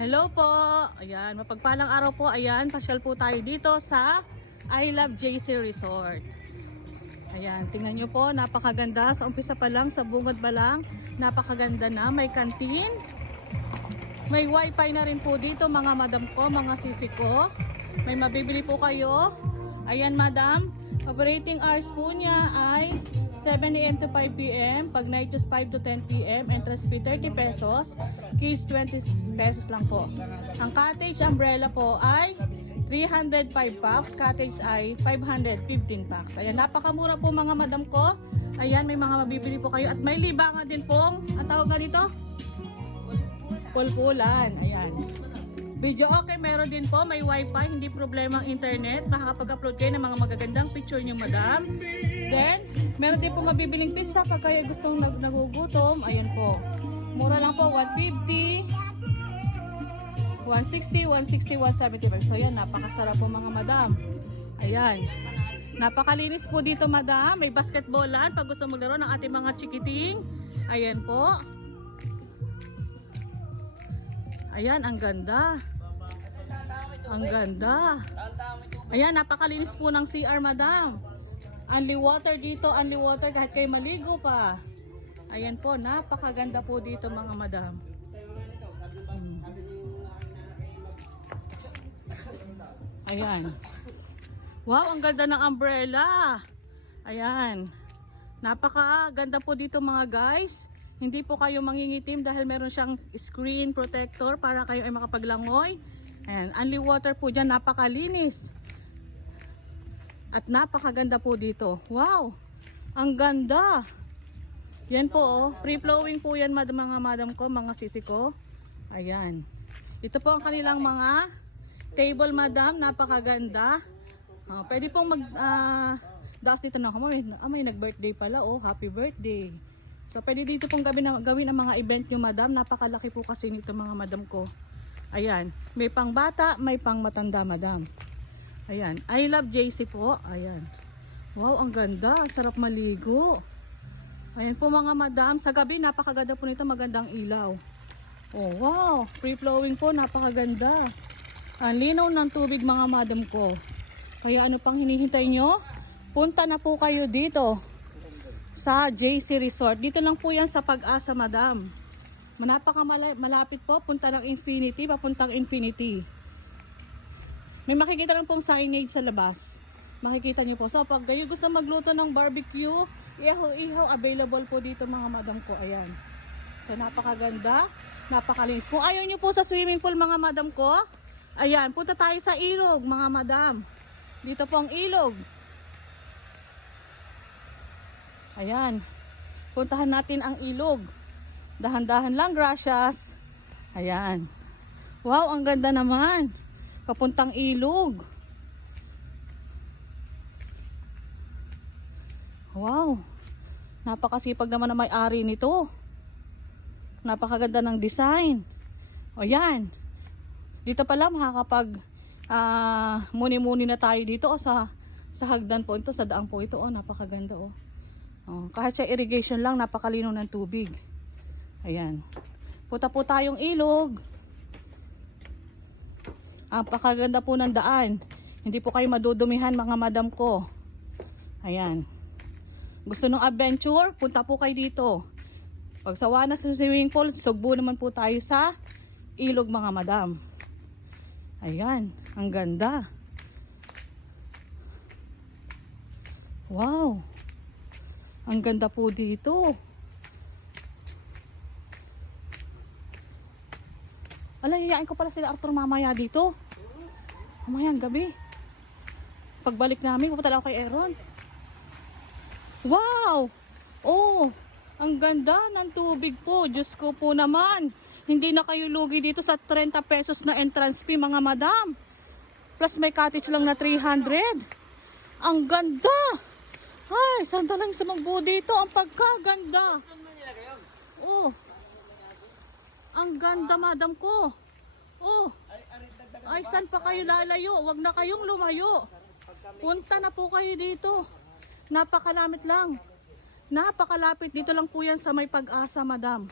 Hello po. Ayan, mapagpalang araw po. Ayan, pasyal po tayo dito sa I Love JC Resort. Ayan, tingnan nyo po, napakaganda. Sa umpisa pa lang, sa bungad pa lang, napakaganda na. May kantin. May wifi na rin po dito, mga madam ko, mga sisi ko. May mabibili po kayo. Ayan, madam. Operating hours po niya ay 7 a.m. to 5 p.m. Pag night is 5 to 10 p.m. Entrance fee 30 pesos. Keys 20 pesos lang po. Ang cottage umbrella po ay 305 packs. Cottage ay 515 packs. Ayan, napakamura po mga madam ko. Ayan, may mga mabibili po kayo. At may libangan din pong, ang tawag na dito? Pulpulan. Ayan. Video okay, meron din po. May wifi, hindi problema ang internet. Makakapag-upload kayo ng mga magagandang picture niyo, madam. Then, meron din po mabibiling pizza pag kayo gustong nag nagugutom. Ayan po. Mura lang po, 150. 160, 160, 175. So yan, napakasarap po mga madam. Ayan. Napakalinis po dito madam. May basketballan pag gusto maglaro ng ating mga chikiting. Ayan po. Ayan, ang ganda. Ang ganda. Ayan, napakalinis po ng CR madam. Only water dito, only water kahit kayo maligo pa. Ayan po, napakaganda po dito mga madam. Hmm. Ayan. Wow, ang ganda ng umbrella. Ayan. Napakaganda po dito mga guys. Hindi po kayo mangingitim dahil meron siyang screen protector para kayo ay makapaglangoy. Ayan, only water po dyan, napakalinis. At napakaganda po dito. Wow! Ang ganda! Yan po oh, free-flowing po yan madam, mga madam ko, mga sisi ko. Ayan. Ito po ang kanilang mga table madam, napakaganda. Ah, pwede pong mag ah, daos dito na ako, may, may nag-birthday pala oh, happy birthday. So pwede dito pong gawin, gawin ang mga event nyo madam, napakalaki po kasi nito mga madam ko. Ayan, may pang bata, may pang matanda madam. Ayan, I love JC po. Ayan. Wow, ang ganda. Sarap maligo. Ayan po mga madam. Sa gabi, napakaganda po nito. Magandang ilaw. Oh, wow. Free flowing po. Napakaganda. Ang linaw ng tubig mga madam ko. Kaya ano pang hinihintay nyo? Punta na po kayo dito sa JC Resort. Dito lang po yan sa Pag-asa madam. Napaka malapit po. Punta ng Infinity. Papuntang Infinity. May makikita lang pong signage sa labas. Makikita nyo po. So, pag kayo gusto magluto ng barbecue, ihaw-ihaw, available po dito mga madam ko. Ayan. So, napakaganda. Napakalinis. Kung ayaw nyo po sa swimming pool mga madam ko, ayan, punta tayo sa ilog mga madam. Dito po ang ilog. Ayan. Puntahan natin ang ilog. Dahan-dahan lang, gracias. Ayan. Wow, ang ganda naman. Papuntang ilog. Wow. Napakasipag naman na may-ari nito. Napakaganda ng design. O yan. Dito pala makakapag ah, muni-muni na tayo dito o sa sa hagdan po ito, sa daan po ito. Oh, napakaganda oh. oh kahit sa irrigation lang, napakalino ng tubig. Ayan. Puta po tayong ilog. Napakaganda po ng daan. Hindi po kayo madudumihan mga madam ko. Ayan. Gusto ng adventure? Punta po kayo dito. Pag sawa na sa swimming pool, sugbo naman po tayo sa ilog mga madam. Ayan. Ang ganda. Wow. Ang ganda po dito. Yayain ko pala sila Arthur mamaya dito. Mamaya gabi. Pagbalik namin, pupunta ako kay Aaron. Wow! Oh, ang ganda ng tubig po. Diyos ko po naman. Hindi na kayo lugi dito sa 30 pesos na entrance fee mga madam. Plus may cottage lang na 300. Ang ganda! Ay, saan lang sa magbo dito? Ang pagkaganda. Oh. Ang ganda, madam ko. Oh. Ay, saan pa kayo lalayo? Huwag na kayong lumayo. Punta na po kayo dito. Napakalamit lang. Napakalapit. Dito lang po yan sa may pag-asa, madam.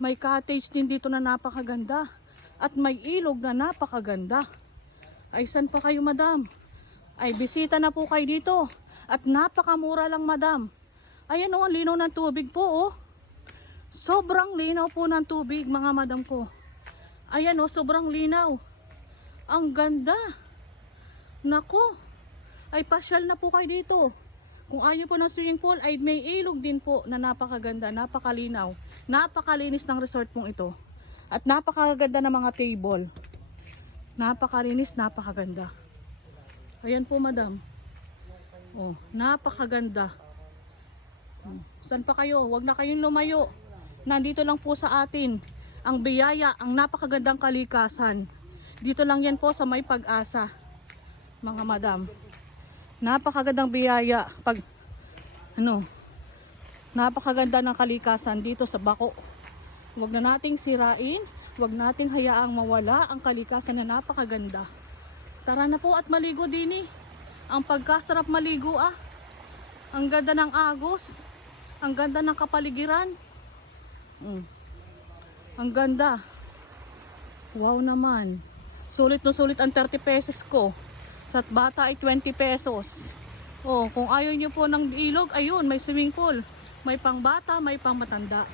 May cottage din dito na napakaganda. At may ilog na napakaganda. Ay, saan pa kayo, madam? Ay, bisita na po kayo dito. At napakamura lang, madam. Ayan o, ang linaw ng tubig po, oh. Sobrang linaw po ng tubig, mga madam ko. Ayan o, sobrang linaw. Ang ganda. Nako. Ay, pasyal na po kayo dito. Kung ayaw po ng swimming pool, ay may ilog din po na napakaganda, napakalinaw. Napakalinis ng resort pong ito. At napakaganda ng mga table. Napakalinis, napakaganda. Ayan po, madam. Oh, napakaganda. Hmm. Saan pa kayo? Huwag na kayong lumayo. Nandito lang po sa atin ang biyaya, ang napakagandang kalikasan. Dito lang yan po sa may pag-asa, mga madam. Napakagandang biyaya pag ano, napakaganda ng kalikasan dito sa Bako. Huwag na nating sirain, huwag nating hayaang mawala ang kalikasan na napakaganda. Tara na po at maligo din eh. Ang pagkasarap maligo ah. Ang ganda ng agos. Ang ganda ng kapaligiran. Mm. Ang ganda. Wow naman. Sulit na sulit ang 30 pesos ko. Sa bata ay 20 pesos. Oh, kung ayaw nyo po ng ilog, ayun, may swimming pool. May pang bata, may pang matanda.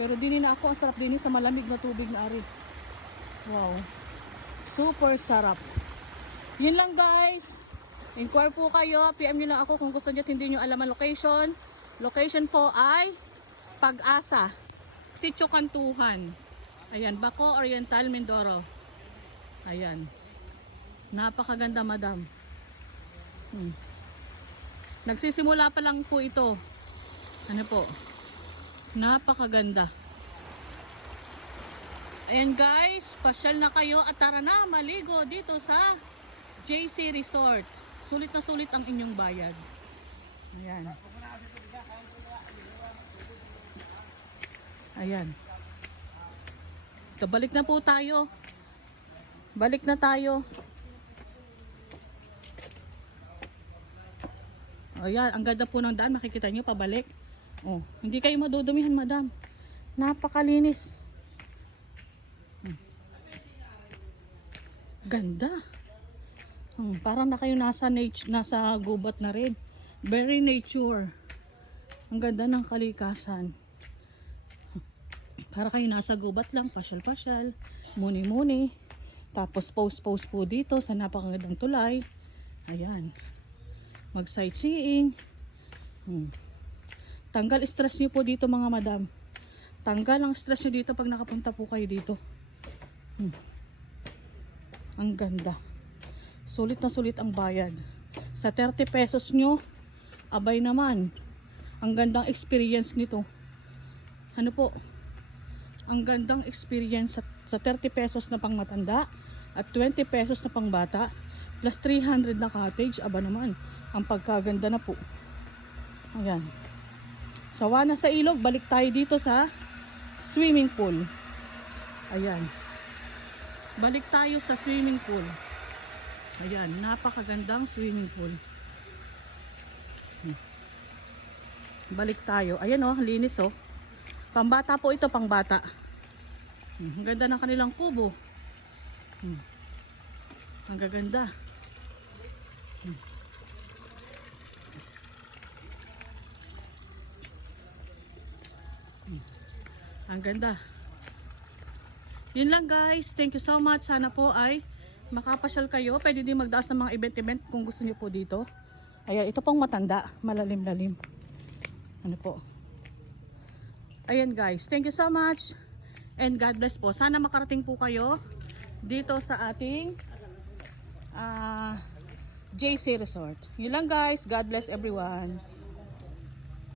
Pero dinin na ako, ang sarap dinin sa malamig na tubig na ari. Wow. Super sarap. Yun lang guys. Inquire po kayo. PM nyo lang ako kung gusto nyo hindi nyo alam ang location. Location po ay Pag-asa. Sitio Kantuhan. Ayan, Bako Oriental Mindoro. Ayan. Napakaganda, madam. Hmm. Nagsisimula pa lang po ito. Ano po? Napakaganda. Ayan guys, pasyal na kayo at tara na maligo dito sa JC Resort. Sulit na sulit ang inyong bayad. Ayan. Ayan. Kabalik na po tayo. Balik na tayo. Ayan, ang ganda po ng daan. Makikita nyo pabalik. Oh, hindi kayo madudumihan, madam. Napakalinis. Hmm. Ganda. Hmm, parang na kayo nasa nasa gubat na rin. Very nature. Ang ganda ng kalikasan. Para kayo nasa gubat lang, pasyal-pasyal, muni-muni. Tapos post-post po dito sa napakagandang tulay. Ayan. Mag-sightseeing. Hmm. Tanggal stress nyo po dito mga madam. Tanggal ang stress nyo dito pag nakapunta po kayo dito. Hmm. Ang ganda. Sulit na sulit ang bayad. Sa 30 pesos nyo, abay naman. Ang gandang experience nito. Ano po? Ang gandang experience sa, sa 30 pesos na pang matanda at 20 pesos na pang bata plus 300 na cottage. Aba naman, ang pagkaganda na po. Ayan. Sawa na sa ilog, balik tayo dito sa swimming pool. Ayan. Balik tayo sa swimming pool. Ayan, napakagandang swimming pool. Hmm. Balik tayo. Ayan oh, linis oh. Pambata po ito, pangbata. Hmm, ang ganda ng kanilang kubo. Hmm. Ang gaganda. Hmm. Ang ganda. Yun lang guys. Thank you so much. Sana po ay makapasyal kayo. Pwede din magdaos ng mga event-event kung gusto niyo po dito. Ayan, ito pong matanda. Malalim-lalim. Ano po. Ayan guys. Thank you so much. And God bless po. Sana makarating po kayo dito sa ating ah, JC Resort. Yun lang guys. God bless everyone.